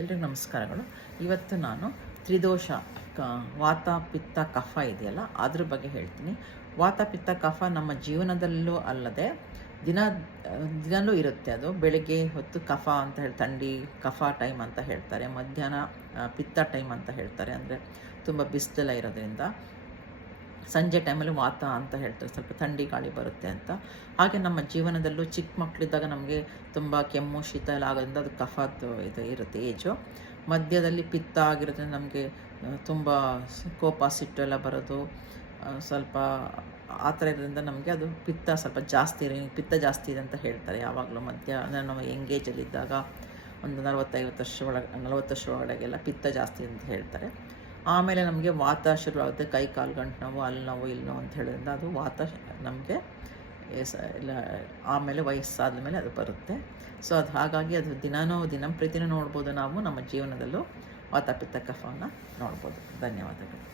ಎಲ್ರಿಗೂ ನಮಸ್ಕಾರಗಳು. ಇವತ್ತು ನಾನು ತ್ರಿದೋಷ ವಾತ ಪಿತ್ತ ಕಫ ಇದೆಯಲ್ಲ ಅದ್ರ ಬಗ್ಗೆ ಹೇಳ್ತೀನಿ. ವಾತ ಪಿತ್ತ ಕಫ ನಮ್ಮ ಜೀವನದಲ್ಲೂ ಅಲ್ಲದೆ ದಿನವೂ ಇರುತ್ತೆ. ಅದು ಬೆಳಗ್ಗೆ ಹೊತ್ತು ಕಫ ಅಂತ ಹೇಳಿ ಥಂಡಿ ಕಫ ಟೈಮ್ ಅಂತ ಹೇಳ್ತಾರೆ, ಮಧ್ಯಾಹ್ನ ಪಿತ್ತ ಟೈಮ್ ಅಂತ ಹೇಳ್ತಾರೆ, ಅಂದರೆ ತುಂಬ ಬಿಸಿಲೆಲ್ಲ ಇರೋದ್ರಿಂದ. ಸಂಜೆ ಟೈಮಲ್ಲಿ ವಾತ ಅಂತ ಹೇಳ್ತಾರೆ, ಸ್ವಲ್ಪ ಥಂಡಿ ಗಾಳಿ ಬರುತ್ತೆ ಅಂತ. ಹಾಗೆ ನಮ್ಮ ಜೀವನದಲ್ಲೂ ಚಿಕ್ಕ ಮಕ್ಕಳಿದ್ದಾಗ ನಮಗೆ ತುಂಬ ಕೆಮ್ಮು ಶೀತ ಎಲ್ಲ ಆಗೋದ್ರಿಂದ ಅದು ಕಫದ್ದು ಇದು ಇರುತ್ತೆ ಏಜು. ಮಧ್ಯದಲ್ಲಿ ಪಿತ್ತ ಆಗಿರೋದ್ರಿಂದ ನಮಗೆ ತುಂಬ ಕೋಪ ಸಿಟ್ಟು ಎಲ್ಲ ಬರೋದು, ಸ್ವಲ್ಪ ಆ ಥರ ಇರೋದ್ರಿಂದ ನಮಗೆ ಅದು ಪಿತ್ತ ಸ್ವಲ್ಪ ಜಾಸ್ತಿ ಪಿತ್ತ ಜಾಸ್ತಿ ಇದೆ ಅಂತ ಹೇಳ್ತಾರೆ. ಯಾವಾಗಲೂ ಅಂದರೆ ನಾವು ಎಂಗೇಜಲ್ಲಿದ್ದಾಗ ಒಂದು 40 ವರ್ಷ ಒಳಗೆಲ್ಲ ಪಿತ್ತ ಜಾಸ್ತಿ ಅಂತ ಹೇಳ್ತಾರೆ. ಆಮೇಲೆ ನಮಗೆ ವಾತ ಶುರುವಾಗುತ್ತೆ, ಕೈ ಕಾಲು ಗಂಟು ನೋವು, ಅಲ್ಲಿ ನೋವು ಇಲ್ಲಿ ನೋವು ಅಂತ ಹೇಳೋದ್ರಿಂದ ಅದು ವಾತ ನಮಗೆ ಇಲ್ಲ. ಆಮೇಲೆ ವಯಸ್ಸಾದ ಮೇಲೆ ಅದು ಬರುತ್ತೆ. ಸೊ ಅದು ಹಾಗಾಗಿ ಅದು ದಿನಂಪ್ರತಿನೂ ನೋಡ್ಬೋದು, ನಾವು ನಮ್ಮ ಜೀವನದಲ್ಲೂ ವಾತ ಪಿತ್ತ ಕಫವನ್ನು ನೋಡ್ಬೋದು. ಧನ್ಯವಾದಗಳು.